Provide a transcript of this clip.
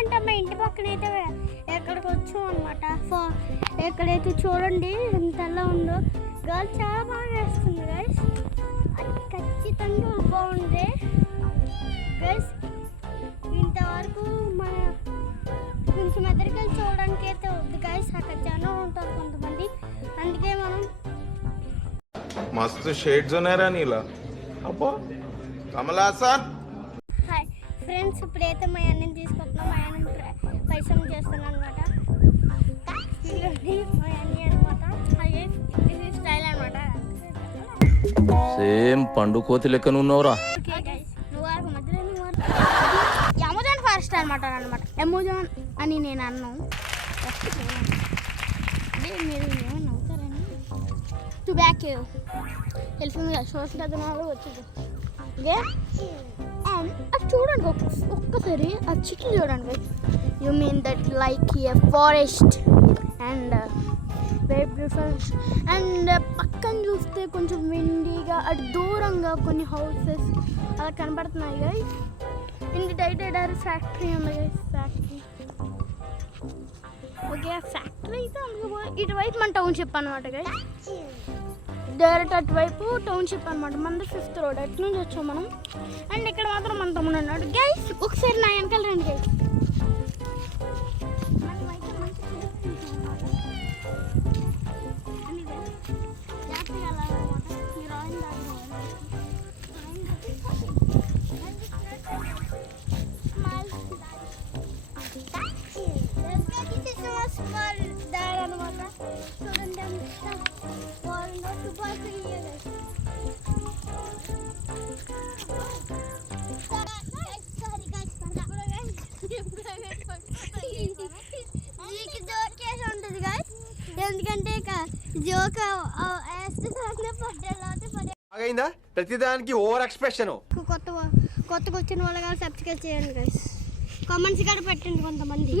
ఎందుకంటే మా ఇంటి పక్కన అయితే ఎక్కడికి వచ్చాం అనమాట. ఎక్కడైతే చూడండి ఎంతలా ఉందో. గర్ల్ చాలా బాగా వేస్తుంది గైస్. అది ఖచ్చితంగా బాగుంది గైస్. ఇంతవరకు మన కొంచెం ఎదురుకెళ్ళి చూడడానికి అయితే వద్దు గైస్, అక్కడ జనం ఉంటారు కొంతమంది. అందుకే మనం मस्त शेड्स ఉన్నారా నీలా అబ్బో కమలాసన్. హాయ్ ఫ్రెండ్స్, ఇప్పుడైతే మా అన్నని తీసుకొస్తున్నాం. మా అన్నని పరిశ్రమ చేస్తాను అనమాట. మా అన్నీ అనమాట. అలాగే ఇది స్టైల్ అనమాట. సేమ్ పండు కోతి లెక్కన ఉన్నావురా. అమెజాన్ ఫారెస్ట్ అనమాట. అమెజాన్ అని నేను అన్నాను. అదే మీరు ఏమన్నా అవుతారని బ్యాక్ తెలిసింది కదా, సోషల్ అదనాలు వచ్చింది. ఓకే, అండ్ అది చూడండి ఒక్కసారి ఆ చెట్లు చూడండి. You mean that like A forest and very beautiful. And పక్కన చూస్తే కొంచెం విండీగా అటు దూరంగా కొన్ని హౌసెస్ అలా కనబడుతున్నాయి గైస్. ఇంటి డైటర్ ఫ్యాక్టరీ ఉంది గైస్. ఫ్యాక్టరీ ఓకే, ఫ్యాక్టరీ అయితే అందులో ఇటువైపు మన టౌన్షిప్ అనమాట గైస్. డైరెక్ట్ అటువైపు టౌన్షిప్ అనమాట. మనది 5th రోడ్. అటు నుంచి వచ్చాం మనం. అండ్ ఇక్కడ మాత్రం మన తమ్ముడు అన్నాడు గైస్. ఒకసారి నా వెనకాల రండి గైస్. ఎందుకంటే జోక్ అయిందా ప్రతిదానికి ఓవర్ ఎక్స్ప్రెషన్. కొత్తగా వచ్చిన వాళ్ళు కానీ సబ్స్క్రైబ్ చేయండి గైస్. కామెంట్స్ కూడా పెట్టండి కొంతమంది.